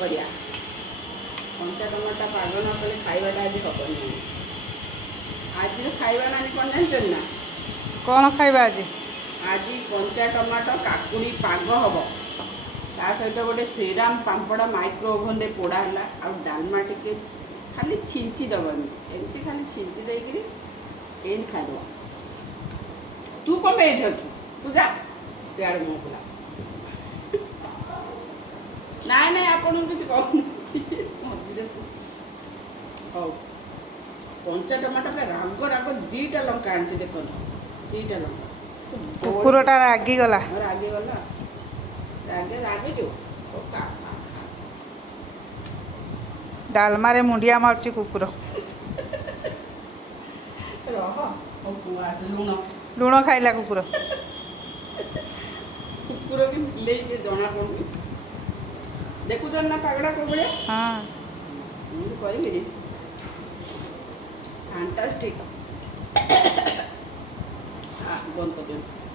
କରିବା। କଞ୍ଚା ଟମାଟୋ ପାଗ ନ କଲେ ଖାଇବାଟା ଆଜି ହେବନି। ଆଜିର ଖାଇବା ନାନୀ କ'ଣ ଜାଣିଛନ୍ତି ନା? କ'ଣ ଖାଇବା ଆଜି? ଆଜି କଞ୍ଚା ଟମାଟୋ କାକୁଡ଼ି ପାଗ ହେବ। ତା ସହିତ ଗୋଟେ ଶ୍ରୀରାମ ପାମ୍ପଡ଼ ମାଇକ୍ରୋ ଓଭନରେ ପୋଡ଼ା ହେଲା। ଆଉ ଡାଲମା ଟିକେ ଖାଲି ଛିଞ୍ଚି ଦେବନି, ଏମିତି ଖାଲି ଛିଞ୍ଚି ଦେଇକିରି ଏମିତି ଖାଇଦେବ। ତୁ କ'ଣ ପାଇଁ ଏଇଠି ଅଛୁ? ତୁ ଯା ସିଆଡ଼େ ମୁହଁ ଖୋଲା। ନାଇଁ ନାଇଁ ଆପଣଙ୍କୁ କିଛି କହୁନି ମଝିରେ। ହଉ, କଞ୍ଚା ଟମାଟୋ ରାଗ ରାଗ 2ଟା ଲଙ୍କା ଆଣିଛି, ଦେଖନ୍ତୁ 2ଟା ଲଙ୍କା। କୁକୁରଟା ରାଗିଗଲା। ରାଗିଗଲା, ରାଗିଯିବ। ଡାଲମାରେ ମୁଣ୍ଡିଆ ମାରୁଛି କୁକୁର। ରହ, ମୋ ପୁଅ ଆସେ। ଲୁଣ ଖାଇଲା କୁକୁର। କୁକୁର ବି ବିଲେଇ ସେ ଜଣା ପଡ଼ୁନି। ଦେଖୁଛନ୍ତି ନା ପାଗଟା କୋଉ ଭଳିଆ? ହଁ, ଏମିତି କରିକିରି ଫାଣ୍ଟାଷ୍ଟିକ୍। ବନ୍ଦ କରିଦିଅନ୍ତୁ।